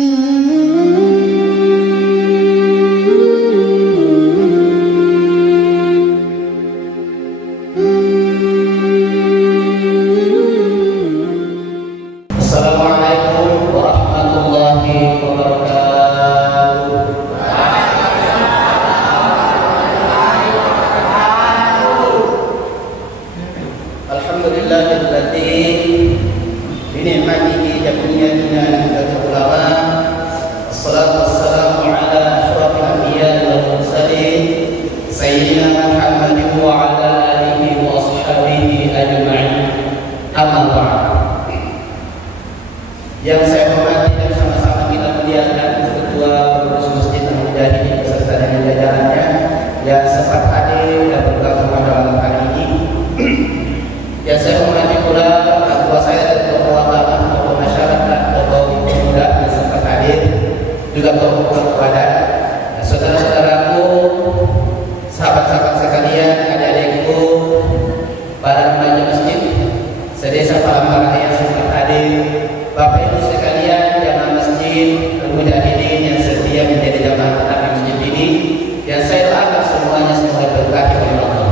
Assalamualaikum warahmatullahi wabarakatuh. Alhamdulillahilladzi bi ni'matihi jabiyana min ulama. Wassalatu wassalamu ala asyrafil anbiya'i wal mursalin sayyidina Muhammadin wa ala alihi wa ashabihi ajma'in. Amma ba'd. Yang saya hormati dan sama-sama kita muliakan Ketua Pengurus Masjid Al-Mujahidin beserta dengan jajarannya yang sempat hadir dan bergabung pada malam hari ini. Yang saya hormati pula ketua saya dan tokoh agama, tokoh masyarakat, tokoh pemuda yang sempat hadir, juga tokoh kepada saudara-saudaraku, sahabat-sahabat sekalian, adik-adikku, para pelajar masjid sedesa Palembang yang sempat hadir. Bapak Ibu sekalian jamaah masjid Al-Mujahidin yang setia menjadi jamaah tetap masjid ini, yang saya doakan semuanya semoga berkati oleh Allah.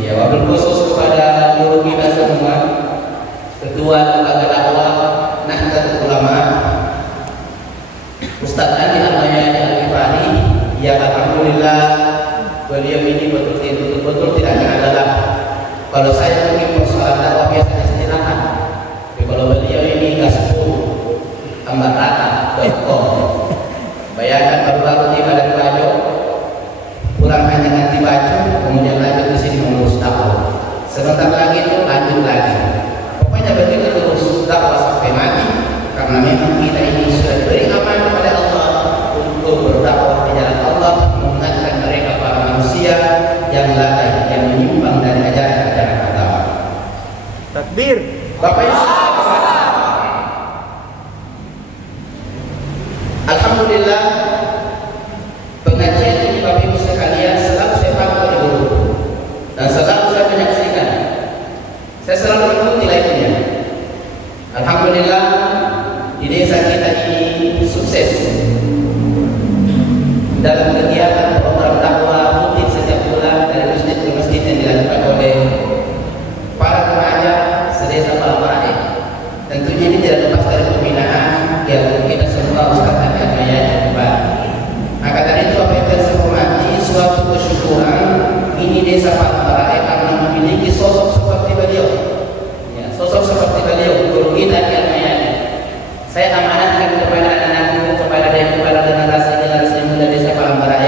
Ya, wabil khusus kepada guru kita semua, Ketua Lembaga Dakwah Nahdlatul Ulama, Ustaz Andi Al-Mayani Al-Rifani, yang alhamdulillah beliau ini betul-betul tidak kenal dalam. Kalau saya mungkin persoalan dakwah biasanya silakan. Kalau beliau ini gaspu ambarata.com, bayangkan baru-baru tiba dari baju, kurang hanya ganti baju, kemudian lanjut di sini mengurus dakwah. Sebentar lagi itu lanjut lagi. Pokoknya begitu terus dakwah sampai mati, karena memang kita ini sudah diberi amanah oleh Allah untuk berdakwah di jalan Allah, mengingatkan mereka para manusia yang lalai, yang menyimpang dari ajaran-ajaran agama. Takbir, Bapak Ibu. Alhamdulillah, pengajian ini Bapak Ibu sekalian selalu saya pantau di guru dan selalu saya menyaksikan. Saya selalu ikuti live-nya. Alhamdulillah, di desa kita ini sukses dalam kegiatan program dakwah rutin setiap bulan dari masjid ke masjid yang dilakukan oleh para remaja sedesa Palembang. Tentunya ini tidak lepas dari pembinaan yang kita semua Ustaz Andi Al-Mayani. Maka dari itu apa yang saya hormati, suatu kesyukuran ini desa Palembang karena memiliki sosok seperti beliau. Ya, sosok seperti beliau, guru kita Andi Al-Mayani. Saya amanatkan kepada anak-anakku, kepada generasi muda desa Palembang,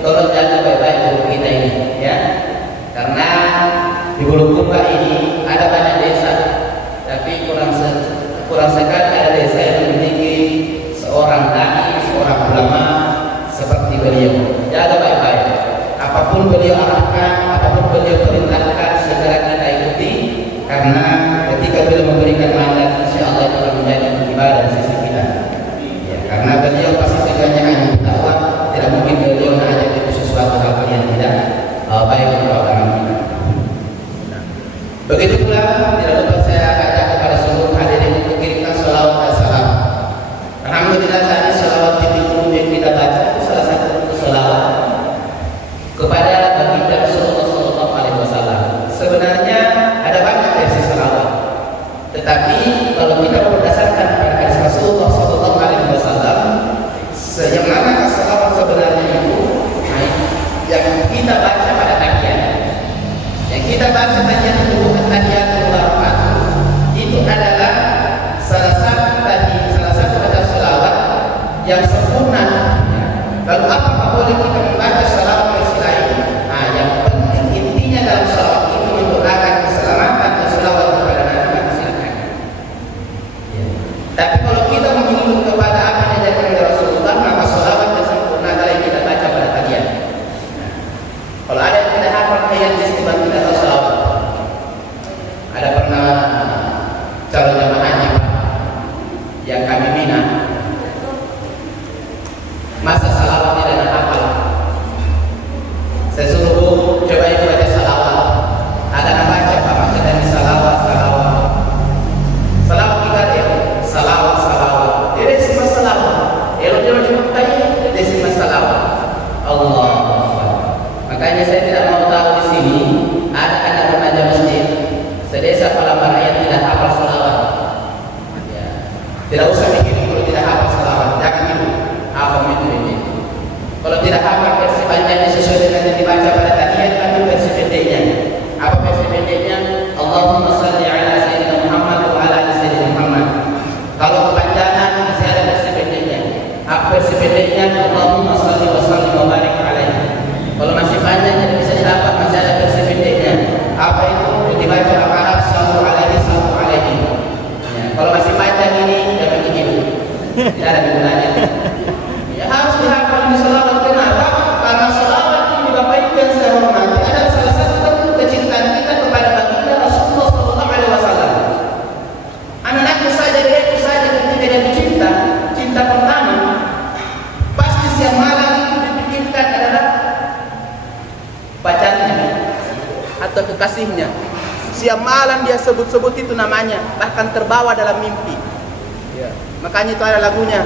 tolong jaga baik-baik guru kita ini, ya. Karena di Bulukumba ini ada banyak desa, tapi kurang sekali ada desa yang memiliki seorang dai, seorang ulama seperti beliau. Jaga baik-baik. Apapun beliau arahkan, apapun beliau perintahkan, segera kita ikuti. Karena ketika beliau memberikan mandat, insya Allah itu akan menjadi ibadah di sisi kita. Ya, karena beliau pasti segalanya hanya dakwah, tidak mungkin beliau mengajak itu sesuatu hal yang tidak baik untuk agama kita. Begitu pula tidak lupa saya ajak kepada seluruh hadirin untuk kirimkan salawat dan salam. Alhamdulillah tadi salawat yang kita baca itu salah satu salawat kepada baginda Rasulullah SAW. Sebenarnya ada banyak versi salawat, tetapi kalau kita berdasarkan pada hadis Rasulullah SAW, yang mana salawat sebenarnya itu yang kita baca pada tahiyat, yang kita baca tahiyat itu bukan tahiyat keluar, itu adalah salah satu baca salawat yang sempurna. Lalu apa boleh kita membaca salawat versi lain? Nah, yang penting intinya dalam salawat itu mendoakan keselamatan dan salawat kepada Nabi Muhammad SAW. Ya. Tapi kalau kita menginginkan kepada apa yang diajarkan oleh Rasulullah, maka salawat yang sempurna adalah yang kita baca pada tahiyat. Nah, kalau ada yang tidak hafal tahiyat di sini kita tahu salawat. Ada pernah calon jamaahnya yang kami bina, masa salawat tidak ada hafal. Saya suruh coba ibu baca salawat. Ada nama baca Pak, maksudnya salawat kita dia salawat Tidak ada gunanya. Ya harus dihafal di salawat. Kenapa? Karena salawat ini Bapak Ibu yang saya hormati adalah salah satu bentuk kecintaan kita kepada baginda Rasulullah SAW. Anak-anakku saja, diriku saja ketika dia dicinta, cinta pertama, pasti siang malam itu dipikirkan adalah pacarnya atau kekasihnya. Siang malam dia sebut-sebut itu namanya, bahkan terbawa dalam mimpi. Makanya itu ada lagunya.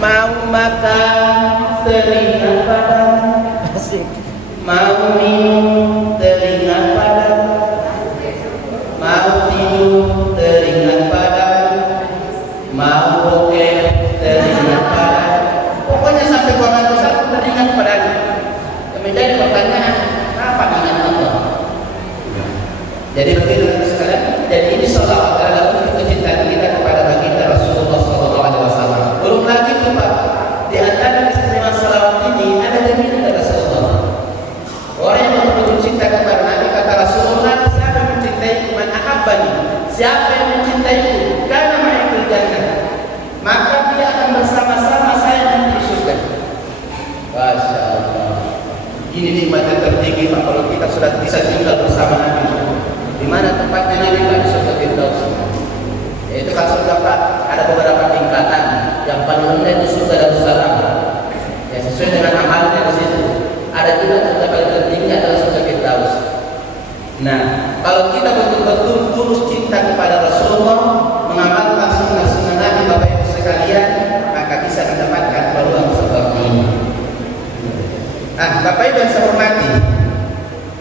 Mau makan teringat padamu, mau minum teringat padamu, mau tidur teringat padamu, mau bokeh teringat padamu. Pokoknya sampai buangan besar teringat padamu. Yang menjadi pertanyaan, apa ingat Allah? Jadi begitu sekalian. Jadi ini salawat adalah untuk kecintaan kita kepada baginda Rasulullah SAW. Belum lagi Pak, di antara istimewa salawat ini ada jaminan dari Rasulullah. Orang yang betul-betul cinta kepada Nabi, kata Rasulullah, siapa yang mencintaiku, man ahabbani, siapa yang mencintaiku, karena ma'ikul jannah, maka dia akan bersama-sama saya di surga. Masya Allah. Ini nikmat yang tertinggi Pak, kalau kita sudah bisa tinggal bersama Nabi. Di mana tempatnya Nabi Pak? Di surga Firdaus. Itu kan surga Pak, ada beberapa tingkatan. Yang paling rendah itu surga Darussalam. Ya sesuai dengan amalnya di situ. Ada juga surga paling tertinggi adalah surga Firdaus. Nah, kalau kita betul-betul tulus cinta kepada Rasulullah, mengamalkan sunnah-sunnah Nabi Bapak Ibu sekalian, maka bisa mendapatkan peluang seperti ini. Bapak Ibu yang saya hormati,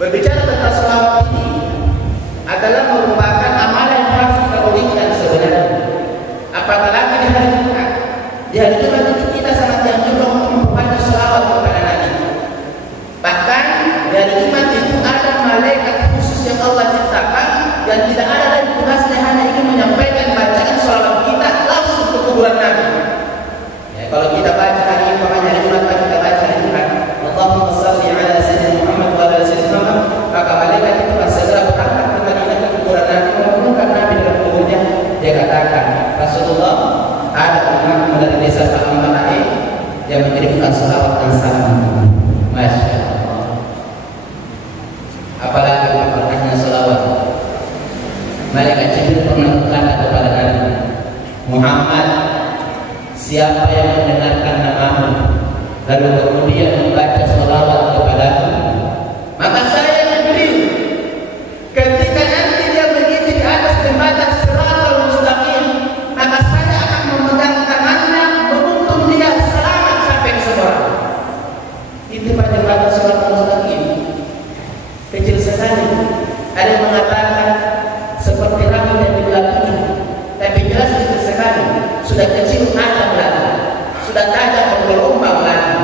berbicara tentang salawat ini adalah merupakan amalan yang harus kita rutinkan sebenarnya. Apalagi di hari Jumat. Di hari Jumat itu kita sangat dianjurkan untuk membaca salawat kepada Nabi. Bahkan di hari Jumat itu ada malaikat khusus yang Allah ciptakan dan tidak ada lagi tugasnya hanya ingin menyampaikan bacaan salawat kita langsung ke kuburan Nabi. Ya, kalau kita baca hari ini, hari Jumat kita baca hari Jumat, Allahumma shalli ala sayyidina Muhammad wa ala sayyidina Muhammad, maka malaikat itu akan segera berangkat ke Madinah ke kuburan Nabi, mengumpulkan Nabi dalam kuburnya. Dia katakan, Rasulullah, ada umat dari desa Salam Banae yang mengirimkan salawat dan salam. Masya Allah. Apalagi berkatnya salawat. Malaikat Jibril pernah berkata kepada Nabi Muhammad, siapa yang mendengarkan namamu lalu kemudian membaca salawat kepadamu, maka saya Jibril ketika nanti dia berdiri di atas jembatan Shiratal Mustaqim, maka saya akan memegang tangannya menuntun dia selamat sampai ke seberang. Itu pada jembatan Shiratal Mustaqim kecil sekali. Ada yang mengatakan seperti rambut yang dibelah tujuh, tapi jelas kecil sekali. Sudah kecil tajam lagi, sudah tajam bergelombang lagi.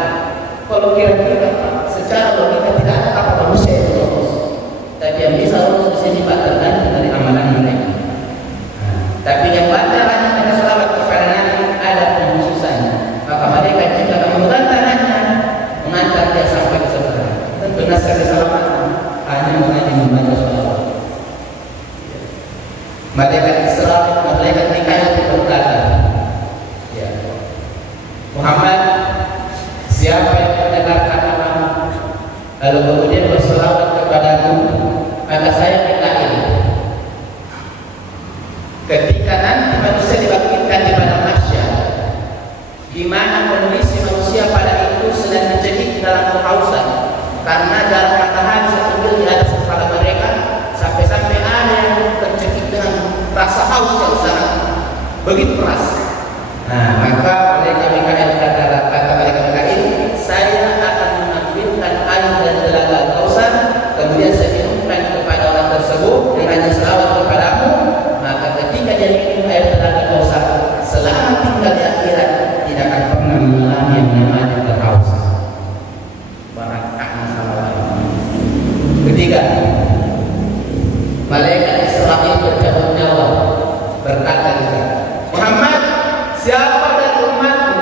Kalau kira-kira secara logika tidak ada apa manusia yang lulus, tapi yang bisa lulus di sini Pak tergantung dari amalan mereka. Tapi yang bantarannya dengan salawat kepada Nabi ada pengkhususannya. Maka mereka jika akan memegang tangannya mengantar dia sampai ke seberang. Dan benar sekali salawat hanya mengaji membaca salawat. Malaikat Israel, malaikat Mikail itu berkata, ya Muhammad, siapa yang mendengarkan namamu lalu kemudian berselawat kepadamu, maka saya Mikail. Ketika nanti manusia dibangkitkan di padang mahsyar, di mana kondisi manusia pada itu sedang terjepit dalam kehausan karena jarak matahari satu mil di atas kepala mereka, sampai-sampai ada yang terjepit dengan rasa haus yang sangat begitu keras. Nah, maka malaikat Mikail kata malaikat Mikail, saya akan mengambilkan air dan telaga Kausar, kemudian saya minumkan kepada orang tersebut dengan selawat kepadamu. Maka ketika dia minum air telaga Kausar, selama tinggal di akhirat tidak akan pernah mengalami yang namanya kehausan. Barakahnya salawat. Ketiga, malaikat Israel bercabut nyawa berkata, Muhammad, siapa dari umatmu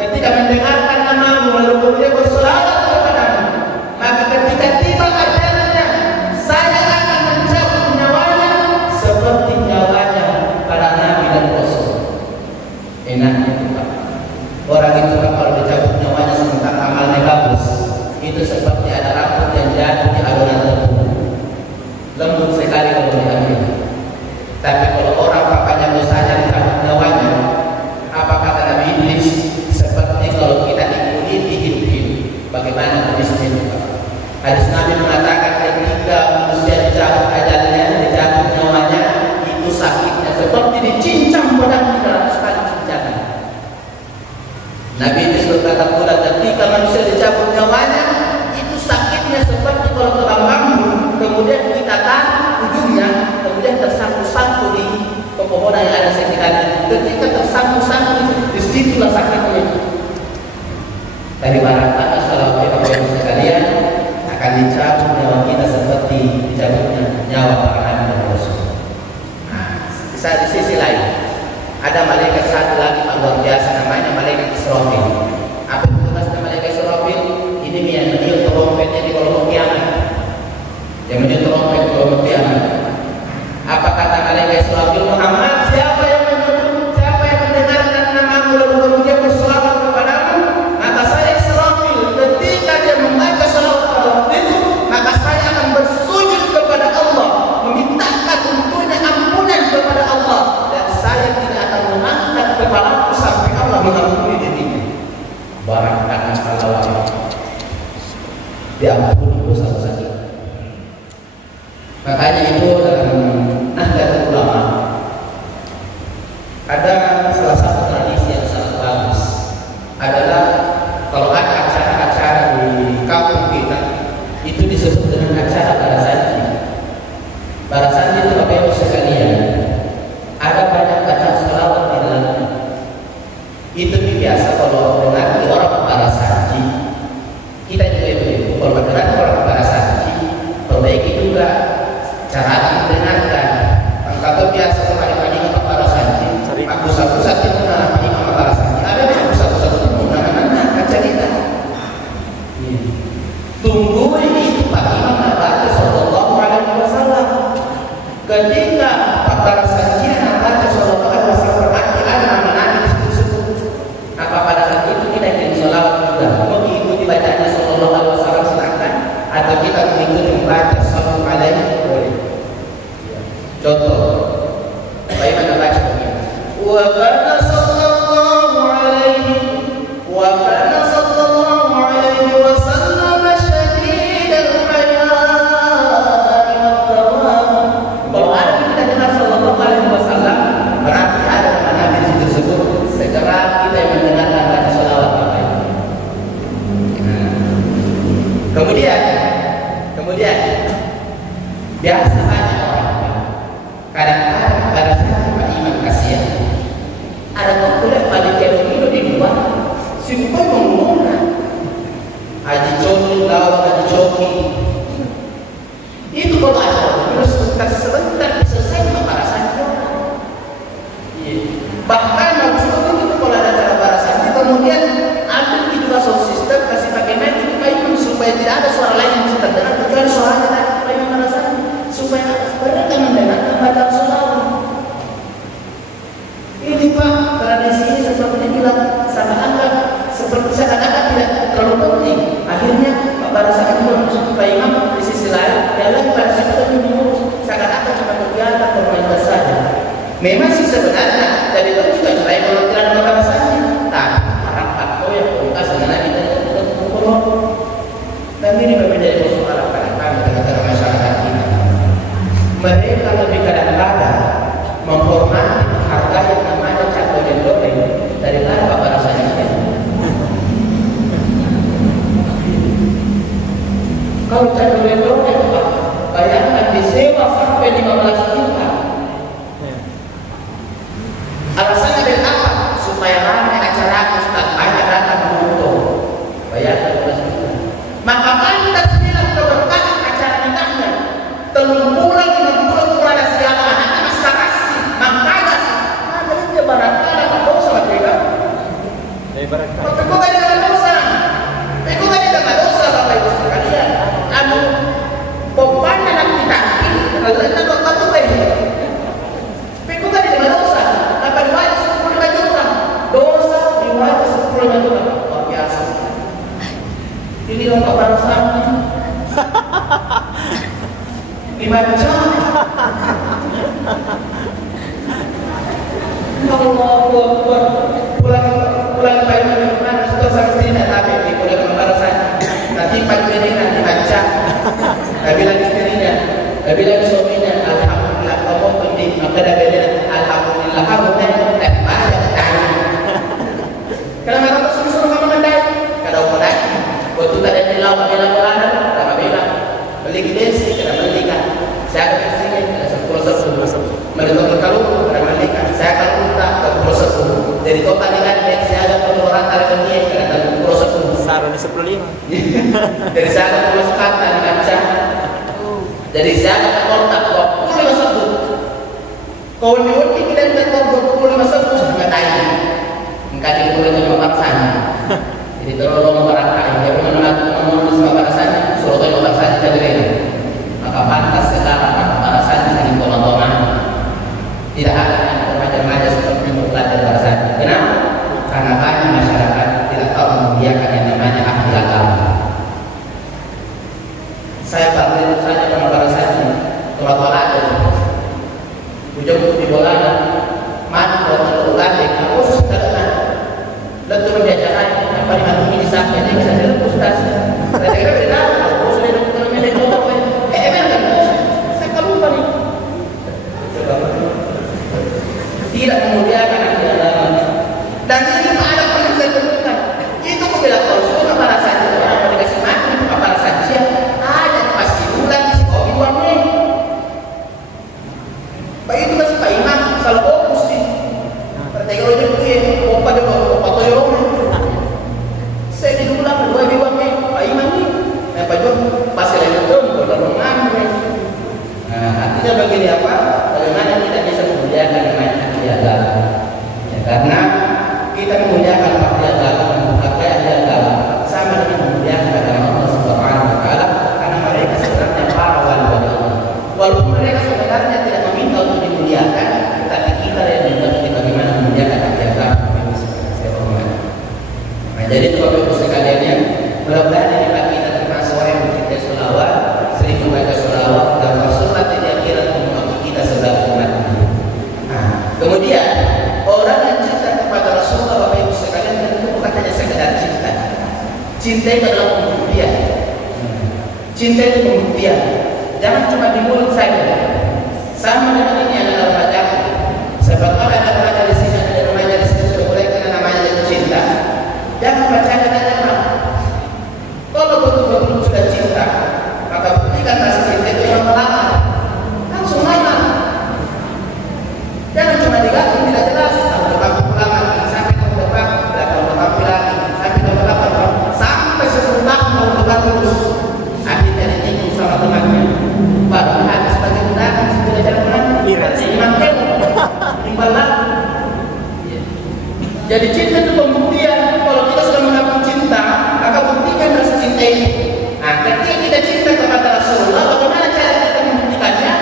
ketika mendengarkan namamu lalu kemudian berselawat kepadamu, maka ketika tiba ajalnya saya akan mencabut nyawanya seperti nyawanya para nabi dan rasul. Enaknya itu Pak. Ada salah satu tradisi yang sangat bagus adalah kalau ada acara-acara di kampung kita itu disebut dengan acara barasanji. Barasanji itu Bapak Ibu sekalian, ada banyak bacaan selawat di dalamnya. Itu biasa kalau dengar orang barasanji, kita juga begitu. Kalau dengar orang barasanji, perbaiki juga cara mendengarkan. Kalau biasa kemarin-kemarin apa barasanji, aku satu-satu itu apa barasanji. Ada yang satu-satu itu nama-nama cerita. Tunggu ini Pak Imam Nabawi Sallallahu Alaihi Wasallam. Ketika Pak barasanji Nabawi Sallallahu Alaihi Wasallam berarti ada nama-nama disebut. Apa pada saat itu kita kirim sholawat juga? Mau diikuti bacaannya Sallallahu Alaihi Wasallam silakan, atau kita mengikuti membaca Sallallahu Alaihi boleh. Contoh, bagaimana baca begini? Wa kana sallallahu alaihi wasallam syadidal haya'i wat-tawam. Kalau ada kita dengar sallallahu alaihi wasallam, berarti ada nama Nabi tersebut. Segera kita yang mendengarkan baca sholawat Bapak. Kemudian biasa banyak kadang-kadang pada saat Pak Imam kasihan ada kuliah pada kilo di luar simpan mengumumkan haji coki lawan haji coki itu kalau acara terus sebentar selesai barasanji. Bahkan maksudnya itu kalau ada acara barasanji kemudian ambil di dua sound system kasih pakai mic itu Pak Imam supaya tidak ada suara lain yang bisa terdengar kecuali suaranya tadi Pak Imam barasanji supaya mereka mendengarkan bacaan sholawat. Ini Pak, tradisi ini seperti dibilang seakan-akan tidak terlalu penting. Akhirnya Pak barasanji menuju Pak Imam di sisi lain, dia lagi pada saat itu mengurus seakan-akan cuma kegiatan formalitas saja. Memang sih sebenarnya dari itu juga cara yang kalau tidak ada Pak barasanji, tapi harap yang buka sebenarnya kita dan ini menjadi persoalan kami tengah-tengah masyarakat kita. Mereka lebih kadang-kadang menghormati harga yang namanya catur dan dodeng daripada Pak barasanji. Kalau catur dan dodeng Pak, bayangkan disewa sampai 15 juta. Alasannya dari apa? Supaya ramai acara Ustaz, banyak datang menonton. Bayangkan 15 juta. Maka pantas bila berkat acara nikahnya telung bulan 5 bulan kurang ada siapa anaknya bisa kasih makanya sih ada itu barangkali tak dosa mereka tapi kok gak ada dosa Bapak Ibu sekalian kamu pokoknya nanti takkin kalau kita buat batu ini tapi kok gak ada dosa apa diwajib 10 juta dosa diwajib 10 juta luar biasa ini dong Pak barasanji 5 jam. Allah pulang bayi mana sudah sampai tidak tapi di pulang barasanji nanti pagi nanti baca bilang istrinya bilang suaminya alhamdulillah kamu penting maka dah bilang alhamdulillah kamu tak banyak tanya kalau mereka suruh kamu mendai kalau mau naik waktu tadi dilawan sama bilang beli bensin kena belikan saya akan istrinya kena 10 melihat kalau kena belikan saya akan minta 10 jadi total dengan saya ada pengeluaran tarif dia kena 10 saran 15 jadi saya akan masuk kata dengan cara jadi saya akan kontak 21 kau diundi kita minta 25 nggak tanya enggak dikumpulkan sama barasanji jadi terlalu barangkali dia menulis barasanji suruh tahu barasanji jadi maka pantas sekarang barasanji saling tolong-tolongan tidak ada yang remaja-remaja seperti belajar barasanji. Kenapa? Karena banyak masyarakat tidak tahu memuliakan yang namanya ahli agama. Saya partai saja dengan barasanji tua-tua aja ujung di bola Dan ini ada pernah saya temukan. Itu aku bilang kalau sudah para saja orang mau dikasih makan para saja ada pasti ulang si kopi uangnya. Pak itu masih Pak Imam salah fokus sih. Pertanyaan dia tuh yang opa dia opa tuh yang saya di ulang dua uangnya Pak Imam nih. Nah Pak Jom pasti lain tuh kalau mengambil. Nah artinya begini apa? Bagaimana kita bisa memuliakan namanya agama? Ya, karena kita memuliakan pakti agama dan pakti agama sama dengan memuliakan agama Allah Subhanahu wa taala karena mereka sebenarnya para wali Allah. Walaupun mereka sebenarnya tidak meminta untuk dimuliakan, tapi kita yang mengerti bagaimana memuliakan pakti agama. Nah, jadi Bapak Ibu sekalian yang mudah-mudahan ini bagi kita termasuk orang yang mencintai sholawat, sering membaca sholawat dan Rasulullah tidak kira untuk kita sebagai umat. Nah, kemudian orang yang cinta kepada Rasulullah Bapak Ibu sekalian itu bukan hanya sekedar cinta. Cinta itu adalah pembuktian. Cinta itu pembuktian. Jangan cuma di mulut saja. Sama dengan ini adalah remaja. Sebab kalau ada remaja di sini, ada remaja di sini sudah mulai kena namanya jatuh cinta. Jangan baca kata-kata. Kalau betul-betul sudah cinta, maka buktikan rasa cinta itu yang lama. Langsung lama. Jangan cuma digantung tidak jelas. Tahun depan pulang lagi, sampai tahun depan, tahun depan lagi, sampai tahun depan, sampai 10 tahun terus. Akhirnya ditinggal sama temannya. Baru hati sebagai undangan, sudah jalan pulang. Imam temu, timbal lagi. Jadi cinta itu pembuktian. Kalau kita sudah mengaku cinta, maka buktikan rasa cinta ini. Nah, ketika kita cinta kepada Rasulullah, bagaimana cara kita membuktikannya?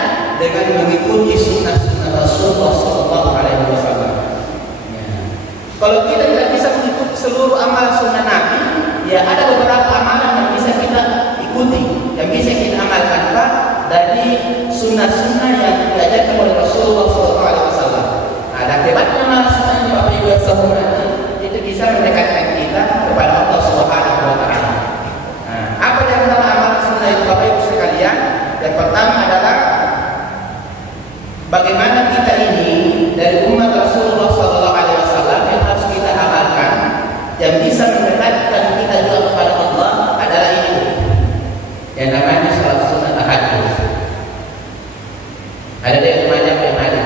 Dengan mengikuti sunnah-sunnah Rasulullah Sallallahu Alaihi Wasallam. Kalau kita tidak bisa mengikuti seluruh amal sunnah Nabi, ya ada beberapa amalan yang bisa kita ikuti, yang bisa kita amalkan Pak, dari sunnah-sunnah yang diajarkan oleh Rasulullah Sallallahu Alaihi Wasallam. Ada hebatnya amal sunnah yang Bapak Ibu yang saya hormati, itu bisa mendekatkan kita kepada Allah Subhanahu Wa Taala. Nah, apa yang antara amal sunnah itu Bapak Ibu sekalian? Yang pertama adalah bagaimana kita ini dari umat Rasulullah SAW yang harus kita amalkan, yang bisa mendekatkan kita juga kepada Allah adalah ini, yang namanya salat sunnah tahajud. Ada dari remaja remaja.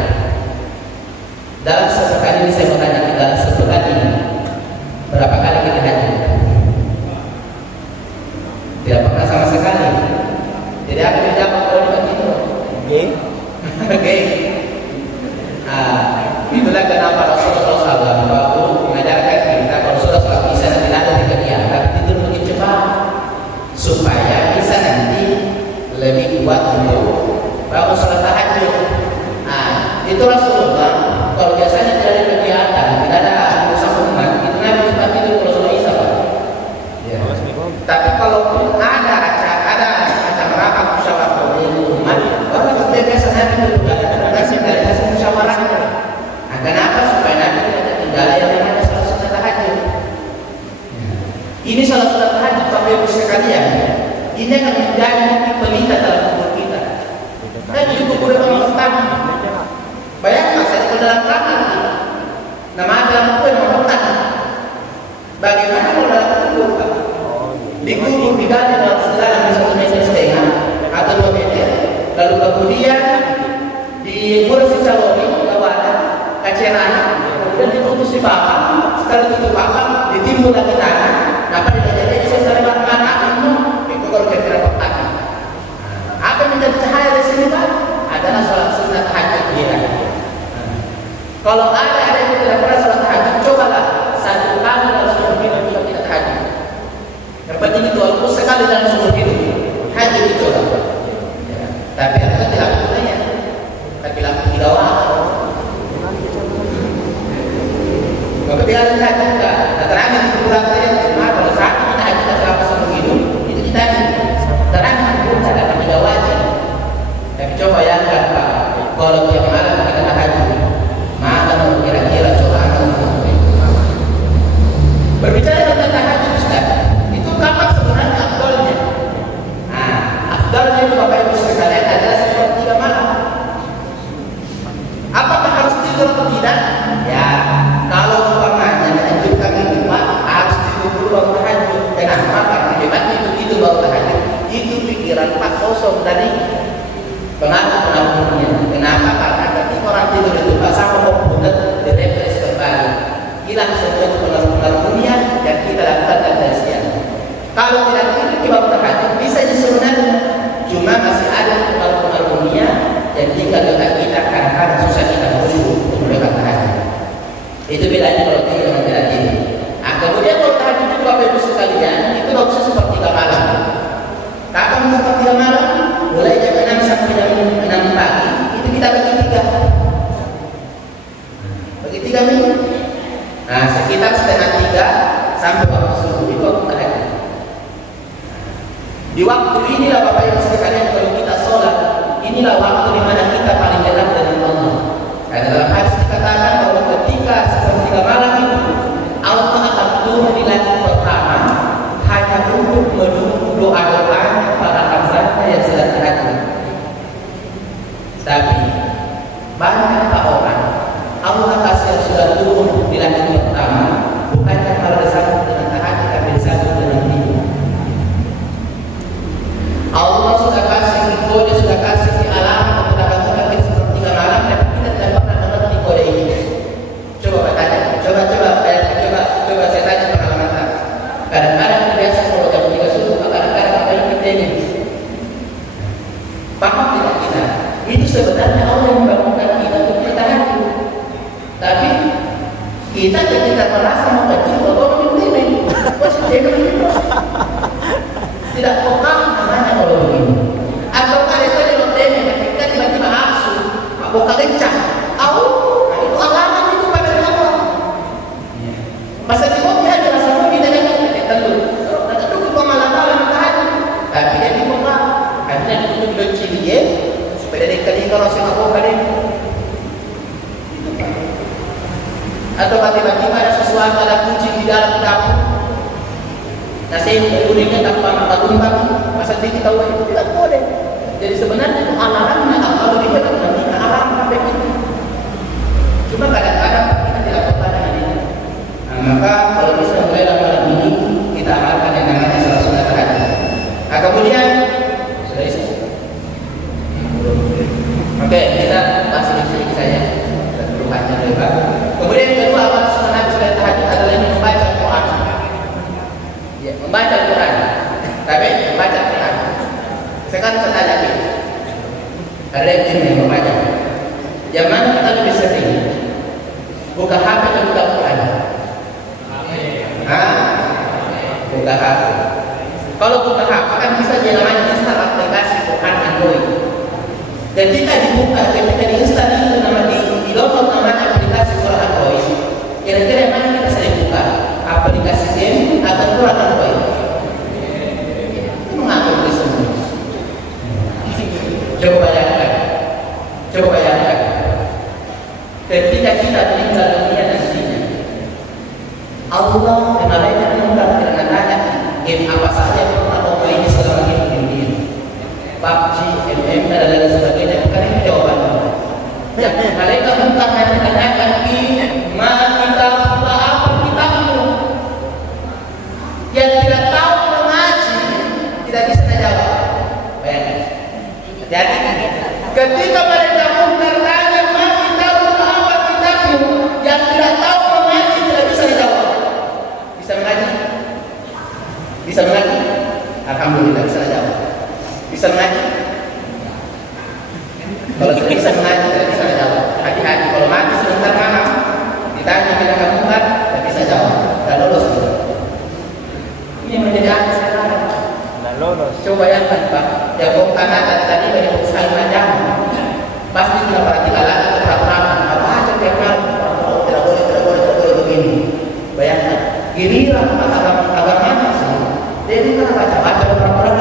Dalam sesekali ini saya bertanya kita sepekan ini berapa kali kita haji? Tidak pernah sama sekali. Jadi apa yang dijawab kalau begitu? Oke. Itulah kenapa Rasulullah SAW mengajarkan kita kalau sudah sholat bisa nanti ada di ketiak, tapi tidur lebih cepat supaya bisa nanti lebih kuat untuk bangun sholat tahajud. Itu Rasulullah kalau biasanya tidak ada kegiatan, tidak ada usaha umat, itu Nabi cepat tidur kalau sholat isya Pak. Ya. Tapi kalau ada acara rapat musyawarah umat, orang biasa Nabi berbuat dari hasil musyawarah. Kenapa? Supaya Nabi tidak tinggal yang namanya salat sunnah tahajud. Ini salat sunnah tahajud Bapak Ibu sekalian. Ini akan menjadi pelita dalam kubur kita. Dan di kubur yang pertama. Bayangkan saya ke dalam kamar kita. Nama dalam kubur yang pertama. Bagaimana kalau dalam kubur Pak? Di kubur digali dalam sedalam 1,5 meter atau 2 meter. Lalu kemudian di kursi calori kaceran, kemudian ditutup si bakal, sekali tutup bakal, ditimbul lagi tanah. Apa jadi bisa terlibat anak itu kalau kira-kira pertama. Apa menjadi cahaya di sini Pak? Adalah sholat sunnah tahajud kita. Kalau ada yang tidak pernah sholat tahajud, cobalah satu kali dalam seumur hidup kita tidak tahajud. Yang penting itu aku sekali dalam seumur hidup haji itu. Tapi aku tidak punya, tapi laku tidak wah. Ketika kita haji juga, terangkan di kuburan saya kalau saat kita haji kita selama seumur hidup itu kita terangkan pun tidak tidak wajib. Tapi coba bayangkan Pak, kalau tiap malam kita haji, maka kira-kira coba berbicara tentang tahajud Ustaz, itu kapan sebenarnya afdalnya? Afdalnya itu Bapak Ibu sekalian adalah seperti 3 malam. Apakah harus tidur atau tidak? Ya, kalau umpamanya hilang semua pengaruh-pengaruh dunia yang kita lakukan dari sekian. Kalau tidak itu kita berhati bisa disebenarnya, cuma masih ada pengaruh-pengaruh dunia yang tinggal dekat kita kadang-kadang susah kita untuk mendapatkan hati. Itu bedanya kalau kita dengan jalan ini. Nah, kemudian kalau tahajud itu Bapak Ibu sekalian, itu bagusnya sepertiga malam. Kapan sepertiga malam? Mulai jam 6 sampai jam 6 pagi, itu kita bagi 3. Bagi 3 menit. Nah, sekitar setengah 3 sampai waktu subuh itu waktu tahajud. Di waktu inilah Bapak Ibu sekalian kalau kita sholat, inilah waktu di mana kita paling dekat dengan Allah. Karena dalam hadis dikatakan bahwa ketika sepertiga malam itu Allah akan turun di langit pertama hanya untuk menunggu doa-doa para hamba yang sedang tahajud. Tapi banyak orang Allah kasih yang sudah turun di langit pertama bukannya kalau disambut dengan tahajud tapi disambut dengan tidur. Allah sudah kasih kode, sudah kasih alam kepada kita sepertiga malam dan kita tidak pernah mengerti kode ini. Coba bertanya, coba saya tanya pengalaman saya. Kadang-kadang biasa kalau jam 3 subuh, kadang-kadang apa yang kita ini paham tidak kita? Itu sebenarnya Allah yang membangunkan kita untuk kita tahajud. Tapi kita ketika merasa mau kecil, bahwa ini masih ini tidak paham namanya kalau begini. Atau ada yang ketika tiba-tiba asu, buka kencang, itu alamat itu pada apa? Masa itu dia adalah sama kita dengan kita dulu. Nanti itu pengalaman tahajud, tapi dia dibuka, akhirnya ditutup dengan dia supaya dia kali kalau saya mau kali. Atau tiba-tiba ada sesuatu, ada kucing di dalam dapur. Nasi kuningnya tanpa mata-mata, masa kita tahu itu tidak boleh. Jadi sebenarnya itu alarmnya kalau dia nanti alarm sampai itu. Cuma kadang-kadang kita tidak bertanya ini. Nah, maka kalau bisa mulai malam ini kita amalkan yang namanya salah sunat tahajud. Nah, kemudian sudah isi. Oke, kita bahas sedikit saja. Kita perlu panjang lebar. Kemudian kedua amal sunat selain tahajud adalah membaca Quran. Ya, membaca Quran. Tapi membaca Quran. Sekarang saya tanya lagi. Ada yang membaca. Yang mana kita lebih sering? Buka HP atau buka Quran? Buka HP. Kalau buka HP kan bisa dia namanya install aplikasi Quran Android. Dan ketika diinstal itu nama di download namanya aplikasi Quran Android. Kira-kira yang mana kita sering buka? Aplikasi game atau Quran Android? Itu mengatur di semua. Coba bayangkan. Ketika kita meninggal dunia nantinya, Allah dan malaikat menunggu dengan tanya game apa saja yang pernah kau main selama hidup dunia. PUBG, MM dan lain sebagainya. Bukan itu jawabannya. Ya, malaikat menunggu menanyakan ma kita apa kitabmu. Yang tidak tahu mengaji tidak bisa menjawab. Bayangkan. Jadi ketika mereka bertanya ma kitabmu apa kitabmu, yang tidak tahu mengaji tidak bisa menjawab. Bisa mengaji? Bisa mengaji? Alhamdulillah bisa menjawab. Bisa mengaji? Kalau tidak bisa mengaji tidak bisa menjawab. Hati-hati kalau mati sebentar malam ditanya bila kamu kan tidak bisa jawab. Dan lolos. Ini menjadi anak sekarang. Dan lolos. Coba bayangkan Pak, yang bongkar tadi banyak sekali macam. Pasti tidak pernah kita lakukan peraturan. Apa aja tiap malam? Tidak boleh begini. Bayangkan. Giliran agama semua. Jadi kita baca peraturan.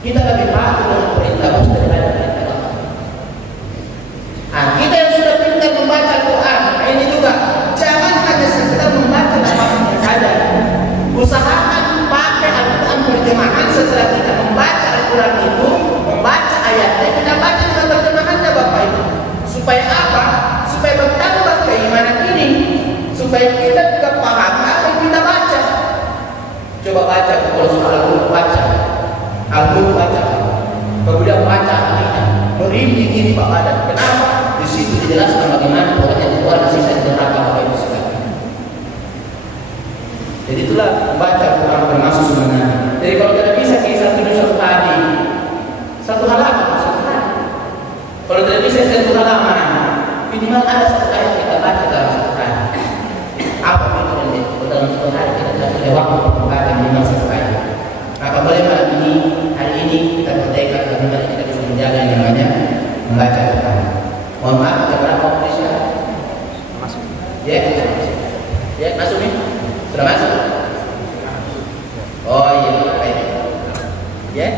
Kita lebih patuh dengan perintah Musa daripada perintah Allah. Kita yang sudah pintar membaca Quran, ini juga jangan hanya sekedar membaca lafaznya saja. Usahakan pakai Al-Quran terjemahan setelah kita membaca Al-Quran itu, membaca ayatnya, kita baca juga terjemahannya Bapak Ibu. Supaya apa? Supaya bertambah keimanan ini, supaya kita juga paham apa yang kita baca. Coba baca kalau soal Al-Quran baca. Al-Quran baca, kemudian baca artinya, merinding ini Pak Badan. Kenapa? Di situ dijelaskan bagaimana Quran yang keluar dari sisa Ya, ya masuk nih, sudah masuk. Oh iya, baik. Ya,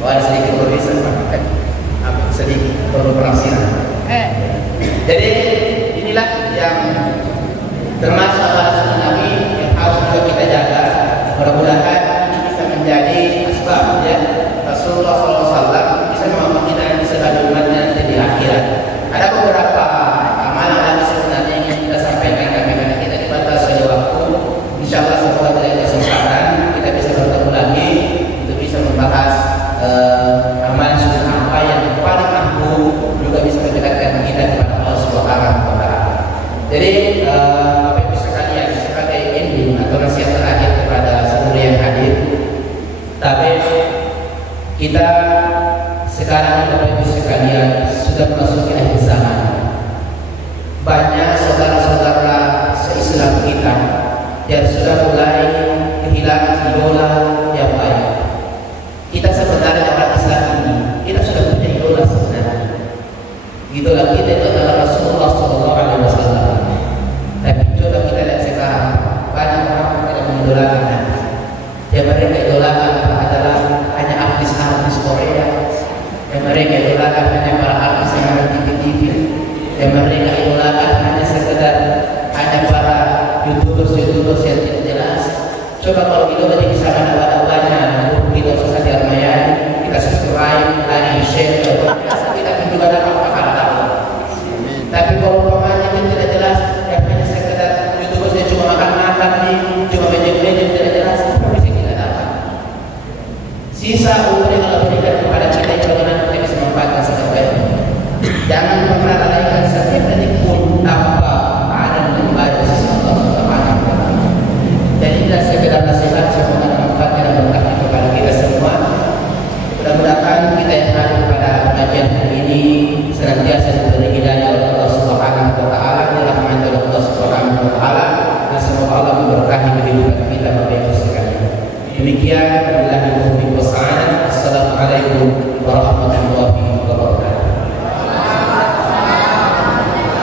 oh ada sedikit berbisa, sedikit berpenafsiran. Jadi inilah yang termasuk salah satu Nabi yang harus juga kita jaga. Mudah-mudahan ini bisa menjadi asbab ya Rasulullah SAW bisa membangun kita yang bisa jadi umatnya nanti di akhirat. Ada beberapa amalan lagi sebenarnya yang ingin kita sampaikan karena kita dibatasi oleh waktu. Insya Allah semoga dari kesempatan kita bisa bertemu lagi untuk bisa membahas amalan sunnah apa yang paling mampu juga bisa mendekatkan kita kepada Allah Subhanahu wa Ta'ala. Jadi Bapak Ibu sekalian, sebagai ending atau nasihat terakhir kepada seluruh yang hadir, tapi kita sekarang Bapak Ibu sekalian sudah memasuki akhir zaman. Banyak saudara-saudara se-Islam kita yang sudah mulai kehilangan idola yang baik. Kita sebenarnya orang Islam ini, kita sudah punya idola sebenarnya. Idola kita itu adalah Rasulullah SAW. Tapi coba kita lihat sekarang, banyak orang yang mengidolakan Nabi. Yang mereka idolakan adalah hanya artis-artis Korea. Yang mereka idolakan hanya para artis yang ada di TV. Yang mereka idolakan hanya sekedar hanya para YouTubers yang tidak jelas. Coba kalau idola di sana ada banyak, kita susah diarmayani, kita subscribe, like, share, kita pun juga dapat pahala. Tapi kalau umpamanya itu tidak jelas, yang hanya sekedar YouTubers yang cuma makan-makan nih, cuma meja-meja tidak jelas, apa bisa kita dapat? Sisa umur yang Allah berikan kepada kita yang bagaimana kita bisa memanfaatkan secara baik. Jangan pernah lalaikan setiap detik pun tanpa ada ibadah sisi Allah Subhanahu wa Ta'ala. Jadi tidak sekedar nasihat, semoga manfaatnya dan berkah kepada kita semua. Mudah-mudahan kita yang hadir pada pengajian hari ini senantiasa diberi hidayah oleh Allah Subhanahu wa Ta'ala, dirahmati oleh Allah Subhanahu wa Ta'ala, dan semoga Allah memberkahi kehidupan kita Bapak Ibu sekalian. Demikian,